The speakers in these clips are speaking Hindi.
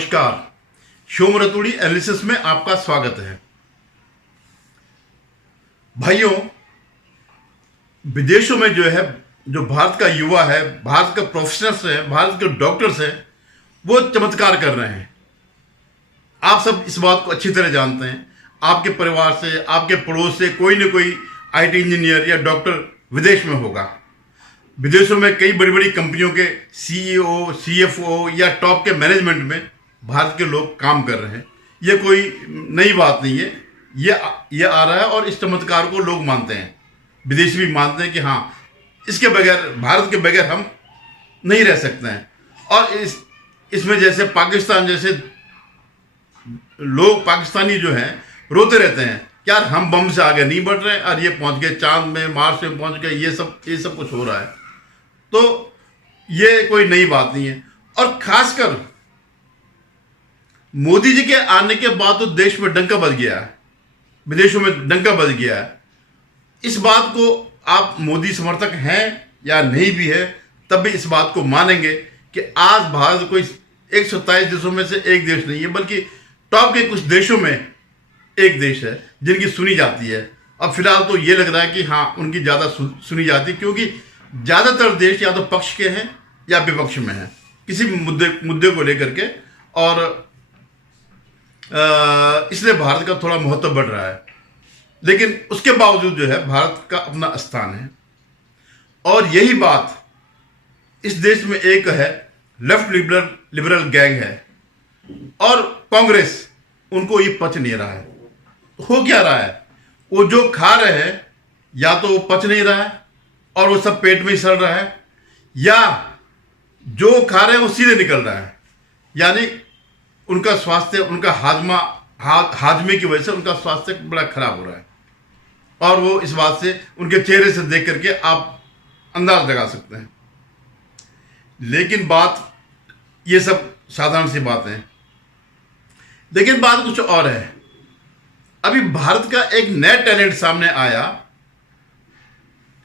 नमस्कार। शोम रतूड़ी एनालिसिस में आपका स्वागत है। भाइयों, विदेशों में जो भारत का युवा है, भारत के प्रोफेशनल्स हैं, भारत के डॉक्टर्स हैं, वो चमत्कार कर रहे हैं। आप सब इस बात को अच्छी तरह जानते हैं। आपके परिवार से, आपके पड़ोस से कोई न कोई आईटी इंजीनियर या डॉक्टर विदेश में होगा। विदेशों में कई बड़ी बड़ी कंपनियों के सीईओ, सीएफओ या टॉप के मैनेजमेंट में भारत के लोग काम कर रहे हैं। ये कोई नई बात नहीं है, ये आ रहा है और इस चमत्कार को लोग मानते हैं, विदेशी भी मानते हैं कि हाँ, इसके बगैर, भारत के बगैर हम नहीं रह सकते हैं। और इसमें जैसे पाकिस्तान जैसे लोग, पाकिस्तानी जो हैं, रोते रहते हैं कि यार हम बम से आगे नहीं बढ़ रहे और ये पहुंच गए चांद में, मार्स में पहुंच गए, ये सब कुछ हो रहा है। तो ये कोई नई बात नहीं है। और खासकर मोदी जी के आने के बाद तो देश में डंका बज गया है, विदेशों में डंका बज गया है। इस बात को आप मोदी समर्थक हैं या नहीं भी है, तब भी इस बात को मानेंगे कि आज भारत कोई 127 देशों में से एक देश नहीं है, बल्कि टॉप के कुछ देशों में एक देश है जिनकी सुनी जाती है। अब फिलहाल तो ये लग रहा है कि हाँ, उनकी ज़्यादा सुनी जाती है, क्योंकि ज़्यादातर देश या तो पक्ष के हैं या विपक्ष में हैं किसी मुद्दे को लेकर के, और इसलिए भारत का थोड़ा महत्व बढ़ रहा है। लेकिन उसके बावजूद जो है भारत का अपना स्थान है। और यही बात इस देश में एक है, लेफ्ट लिबरल गैंग है, और कांग्रेस उनको ये पच नहीं रहा है। हो क्या रहा है, वो जो खा रहे हैं या तो वो पच नहीं रहा है और वो सब पेट में ही सड़ रहा है, या जो खा रहे हैं वो सीधे निकल रहा है। यानी उनका स्वास्थ्य, उनका हाजमे की वजह से उनका स्वास्थ्य बड़ा खराब हो रहा है। और वो इस बात से, उनके चेहरे से देख करके आप अंदाज लगा सकते हैं। लेकिन बात, ये सब साधारण सी बातें हैं, लेकिन बात कुछ और है। अभी भारत का एक नया टैलेंट सामने आया,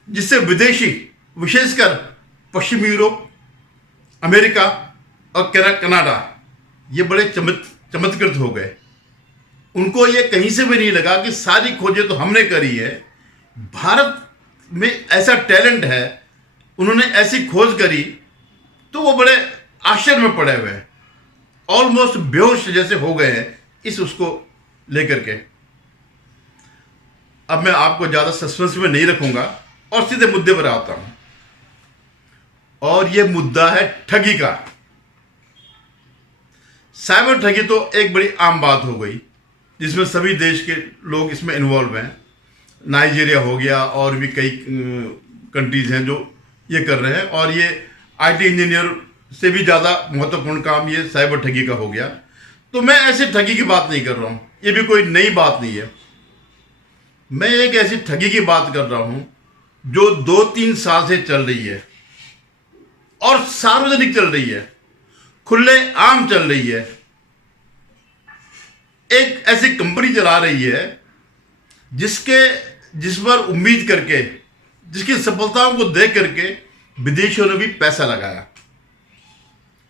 जिससे विदेशी, विशेषकर पश्चिमी यूरोप, अमेरिका और कनाडा, ये बड़े चमत्कृत हो गए। उनको ये कहीं से भी नहीं लगा कि सारी खोजें तो हमने करी है, भारत में ऐसा टैलेंट है, उन्होंने ऐसी खोज करी, तो वो बड़े आश्चर्य में पड़े हुए हैं, ऑलमोस्ट बेहोश जैसे हो गए हैं इस उसको लेकर के। अब मैं आपको ज़्यादा सस्पेंस में नहीं रखूंगा और सीधे मुद्दे पर आता हूं, और ये मुद्दा है ठगी का। साइबर ठगी तो एक बड़ी आम बात हो गई, जिसमें सभी देश के लोग इसमें इन्वॉल्व हैं। नाइजीरिया हो गया, और भी कई कंट्रीज हैं जो ये कर रहे हैं, और ये आईटी इंजीनियर से भी ज़्यादा महत्वपूर्ण काम ये साइबर ठगी का हो गया। तो मैं ऐसे ठगी की बात नहीं कर रहा हूँ, ये भी कोई नई बात नहीं है। मैं एक ऐसी ठगी की बात कर रहा हूँ जो 2-3 साल से चल रही है, और सार्वजनिक चल रही है, खुले आम चल रही है। एक ऐसी कंपनी चला रही है जिस पर उम्मीद करके, जिसकी सफलताओं को देख करके विदेशियों ने भी पैसा लगाया।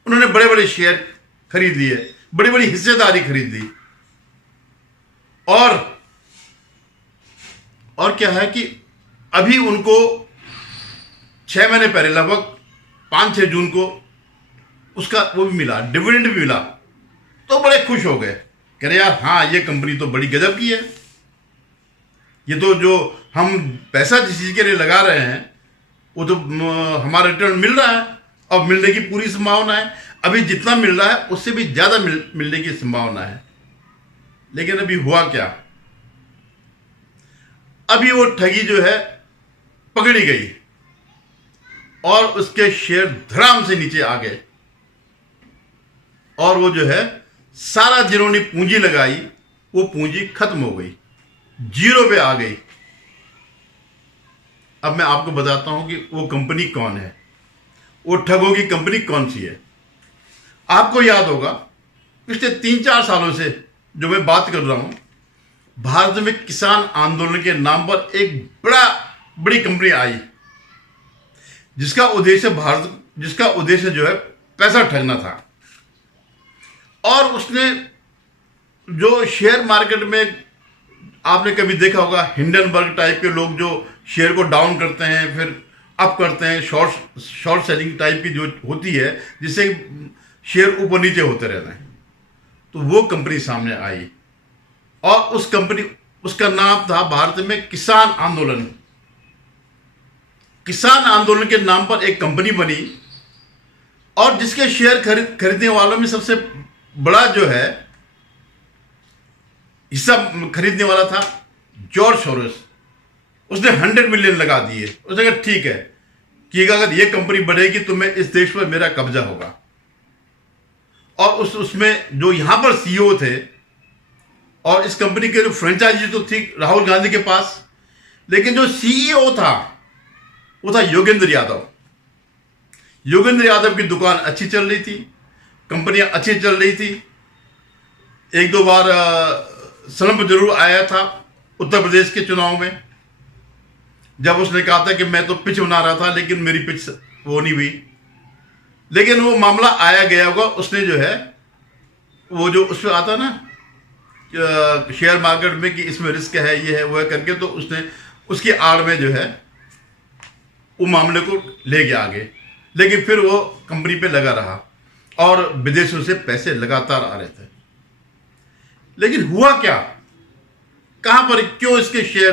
उन्होंने बड़े बड़े शेयर खरीद लिए, बड़ी बड़ी हिस्सेदारी खरीद ली, और क्या है कि अभी उनको 6 महीने पहले, लगभग 5-6 जून को उसका वो भी मिला, डिविडेंड भी मिला। तो बड़े खुश हो गए, कह रहे यार हाँ, ये कंपनी तो बड़ी गजब की है। ये तो जो हम पैसा जिस चीज़ के लिए लगा रहे हैं, वो तो हमारा रिटर्न मिल रहा है, और मिलने की पूरी संभावना है। अभी जितना मिल रहा है उससे भी ज़्यादा मिलने की संभावना है। लेकिन अभी हुआ क्या, अभी वो ठगी जो है पकड़ी गई, और उसके शेयर धड़ाम से नीचे आ गए, और वो जो है सारा जिन्होंने पूंजी लगाई, वो पूंजी खत्म हो गई, जीरो पे आ गई। अब मैं आपको बताता हूं कि वो कंपनी कौन है, वो ठगों की कंपनी कौन सी है। आपको याद होगा, पिछले 3-4 सालों से जो मैं बात कर रहा हूं, भारत में किसान आंदोलन के नाम पर एक बड़ी कंपनी आई, जिसका उद्देश्य जो है पैसा ठगना था। और उसने जो शेयर मार्केट में, आपने कभी देखा होगा हिंडनबर्ग टाइप के लोग जो शेयर को डाउन करते हैं फिर अप करते हैं, शॉर्ट सेलिंग टाइप की जो होती है जिससे शेयर ऊपर नीचे होते रहते हैं, तो वो कंपनी सामने आई और उस कंपनी, उसका नाम था भारत में किसान आंदोलन। किसान आंदोलन के नाम पर एक कंपनी बनी और जिसके शेयर खरीदने वालों में सबसे बड़ा जो है हिस्सा खरीदने वाला था जॉर्ज सोरोस। उसने 100 मिलियन लगा दिए। उसने कहा ठीक है कि अगर ये कंपनी बढ़ेगी तो मैं इस देश पर मेरा कब्जा होगा। और उसमें जो यहां पर सीईओ थे और इस कंपनी के जो फ्रेंचाइजी तो थी राहुल गांधी के पास, लेकिन जो सीईओ था वो था योगेंद्र यादव। योगेंद्र यादव की दुकान अच्छी चल रही थी, कंपनियां अच्छी चल रही थी। एक दो बार स्लम्प जरूर आया था उत्तर प्रदेश के चुनाव में, जब उसने कहा था कि मैं तो पिच बना रहा था लेकिन मेरी पिच वो नहीं हुई। लेकिन वो मामला आया गया होगा, उसने जो है वो जो उसमें आता ना शेयर मार्केट में कि इसमें रिस्क है, ये है, वो है करके, तो उसने उसकी आड़ में जो है वो मामले को ले गया आगे। लेकिन फिर वो कंपनी पे लगा रहा और विदेशों से पैसे लगातार आ रहे थे। लेकिन हुआ क्या, कहां पर क्यों इसके शेयर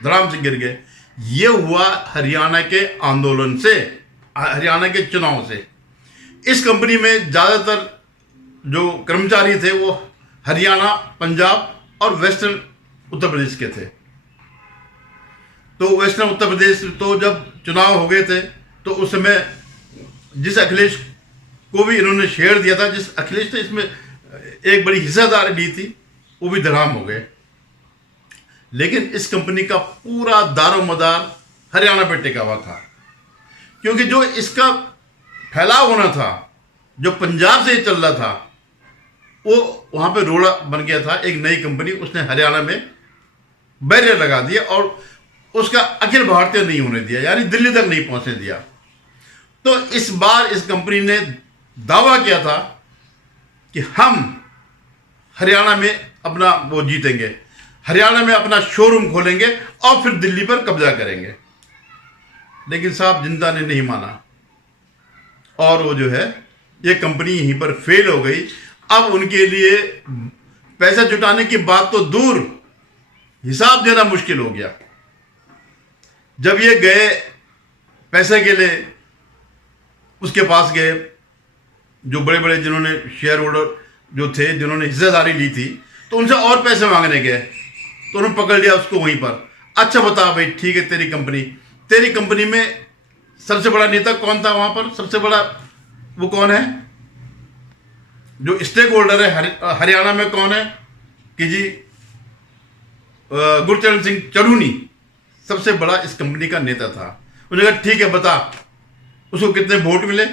धड़ाम से गिर गए? ये हुआ हरियाणा के आंदोलन से, हरियाणा के चुनाव से। इस कंपनी में ज्यादातर जो कर्मचारी थे वो हरियाणा, पंजाब और वेस्टर्न उत्तर प्रदेश के थे। तो वेस्टर्न उत्तर प्रदेश तो जब चुनाव हो गए थे तो उस समय जिस अखिलेश को भी इन्होंने शेयर दिया था, जिस अखिलेश ने इसमें एक बड़ी हिस्सेदारी ली थी, वो भी धड़ाम हो गए। लेकिन इस कंपनी का पूरा दारोमदार हरियाणा पे टिका हुआ था, क्योंकि जो इसका फैलाव होना था, जो पंजाब से चल रहा था, वो वहां पे रोड़ा बन गया था। एक नई कंपनी उसने हरियाणा में बैरियर लगा दिया और उसका अखिल भारतीय नहीं होने दिया, यानी दिल्ली तक नहीं पहुंचने दिया। तो इस बार इस कंपनी ने दावा किया था कि हम हरियाणा में अपना वो जीतेंगे, हरियाणा में अपना शोरूम खोलेंगे और फिर दिल्ली पर कब्जा करेंगे। लेकिन साहब जनता ने नहीं माना और वो जो है ये कंपनी यहीं पर फेल हो गई। अब उनके लिए पैसा जुटाने की बात तो दूर, हिसाब देना मुश्किल हो गया। जब ये गए पैसे के लिए, उसके पास गए, जो बड़े बड़े जिन्होंने शेयर होल्डर जो थे, जिन्होंने हिस्सेदारी ली थी, तो उनसे और पैसे मांगने गए तो उन्होंने पकड़ लिया उसको वहीं पर। अच्छा बता भाई, ठीक है, तेरी कंपनी में सबसे बड़ा नेता कौन था वहां पर? सबसे बड़ा वो कौन है जो स्टेक होल्डर है हरियाणा में? कौन है कि जी गुरचरण सिंह चढ़ूनी सबसे बड़ा इस कंपनी का नेता था। उन्होंने कहा ठीक है बता, उसको कितने वोट मिले?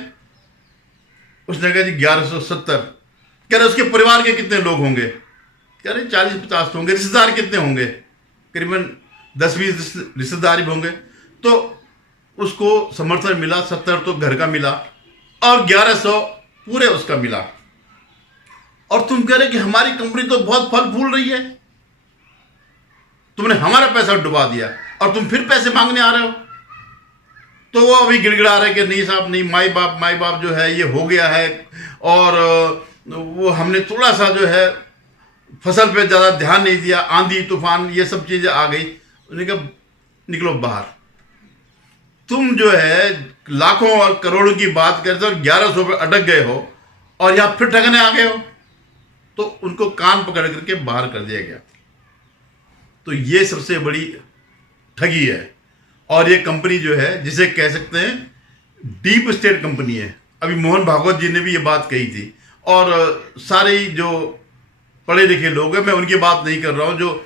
उसने कहा जी 1170। कह रहे उसके परिवार के कितने लोग होंगे? कह रहे 40-50 होंगे। रिश्तेदार कितने होंगे? करीबन 10-20 रिश्तेदार भी होंगे। तो उसको समर्थन मिला 70 तो घर का मिला और 1100 पूरे उसका मिला। और तुम कह रहे कि हमारी कंपनी तो बहुत फल फूल रही है, तुमने हमारा पैसा डुबा दिया और तुम फिर पैसे मांगने आ रहे हो। तो वो अभी गिड़गिड़ा रहे कि नहीं साहब नहीं, माई बाप जो है ये हो गया है और वो हमने थोड़ा सा जो है फसल पे ज़्यादा ध्यान नहीं दिया, आंधी तूफान ये सब चीज़ें आ गई। उन्होंने कहा निकलो बाहर, तुम जो है लाखों और करोड़ों की बात करते हो और 1100 पे अटक गए हो और यहाँ फिर ठगने आ गए हो। तो उनको कान पकड़ करके बाहर कर दिया गया। तो ये सबसे बड़ी ठगी है और ये कंपनी जो है जिसे कह सकते हैं डीप स्टेट कंपनी है। अभी मोहन भागवत जी ने भी ये बात कही थी और सारे जो पढ़े लिखे लोग हैं, मैं उनकी बात नहीं कर रहा हूँ, जो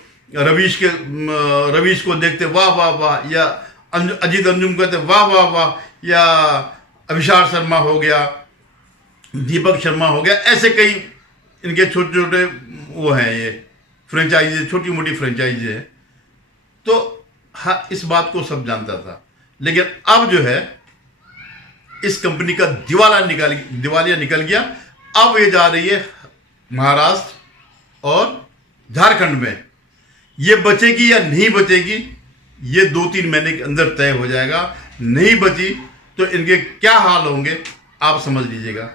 रवीश को देखते वाह वाह वाह, या अजीत अंजुम कहते वाह वाह वाह, या अभिषार शर्मा हो गया, दीपक शर्मा हो गया, ऐसे कई इनके छोटे छोटे वो हैं, ये फ्रेंचाइजी, छोटी मोटी फ्रेंचाइजी है। तो हाँ, इस बात को सब जानता था। लेकिन अब जो है इस कंपनी का दिवालिया निकल गया। अब ये जा रही है महाराष्ट्र और झारखंड में ये बचेगी या नहीं बचेगी, ये 2-3 महीने के अंदर तय हो जाएगा। नहीं बची तो इनके क्या हाल होंगे आप समझ लीजिएगा।